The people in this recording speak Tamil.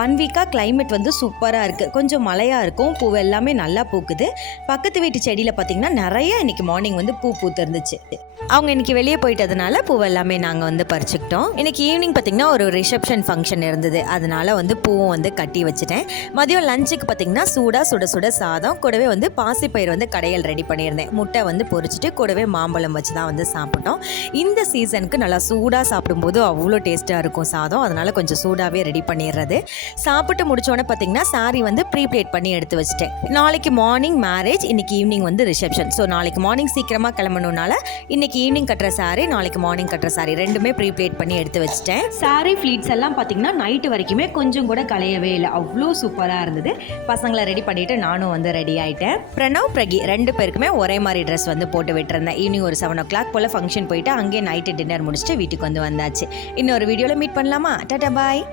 1 வீக்காக கிளைமேட் வந்து சூப்பராக இருக்குது. கொஞ்சம் மழையாக இருக்கும், பூ எல்லாமே நல்லா பூக்குது. பக்கத்து வீட்டு செடியில் பார்த்திங்கன்னா நிறைய இன்றைக்கி மார்னிங் வந்து பூ பூத்துருந்துச்சு. அவங்க இன்றைக்கி வெளியே போயிட்டதுனால பூவெல்லாமே நாங்கள் வந்து பறிச்சுக்கிட்டோம். இன்றைக்கி ஈவினிங் பார்த்திங்கன்னா ஒரு ரிசப்ஷன் ஃபங்க்ஷன் இருந்தது, அதனால் வந்து பூவும் வந்து கட்டி வச்சுட்டேன். மதியம் லஞ்சுக்கு பார்த்திங்கன்னா சுட சுட சாதம், கூடவே வந்து பாசிப்பயிர் வந்து கடையில் ரெடி பண்ணியிருந்தேன். முட்டை வந்து பொரிச்சிட்டு கூடவே மாம்பழம் வச்சு தான் வந்து சாப்பிட்டோம். இந்த சீசனுக்கு நல்லா சூடாக சாப்பிடும்போது அவ்வளோ டேஸ்ட்டாக இருக்கும் சாதம், அதனால் கொஞ்சம் சூடாகவே ரெடி பண்ணிடுறது. சாப்பிட்டு முடிச்சோடனே பார்த்திங்கன்னா சாரி வந்து ப்ரீப்ளேட் பண்ணி எடுத்து வச்சுட்டேன். நாளைக்கு மார்னிங் மேரேஜ், இன்றைக்கி ஈவினிங் வந்து ரிசப்ஷன். ஸோ நாளைக்கு மார்னிங் சீக்கிரமாக கிளம்பணுனால இன்றைக்கி ஈவினிங் கட்டுற சாரி, நாளைக்கு மார்னிங் கட்டுற சாரி ரெண்டுமே ப்ரீப்ளேட் பண்ணி எடுத்து வச்சுட்டேன். சாரி ஃப்ளீட்ஸ் எல்லாம் பார்த்திங்கன்னா நைட்டு வரைக்குமே கொஞ்சம் கூட கலையவே இல்லை, அவ்வளோ சூப்பராக இருந்தது. பசங்களை ரெடி பண்ணிவிட்டு நானும் வந்து ரெடி ஆகிட்டேன். பிரணவ் பிரகி 2 பேருக்குமே ஒரே மாதிரி ட்ரெஸ் வந்து போட்டு விட்டுருந்தேன். ஈவினிங் ஒரு 7 o'clock போல் ஃபங்க்ஷன் போயிட்டு அங்கேயே நைட்டு டின்னர் முடிச்சுட்டு வீட்டுக்கு வந்து வந்தாச்சு. இன்னொரு வீடியோவில் மீட் பண்ணலாமா? டாடா பாய்.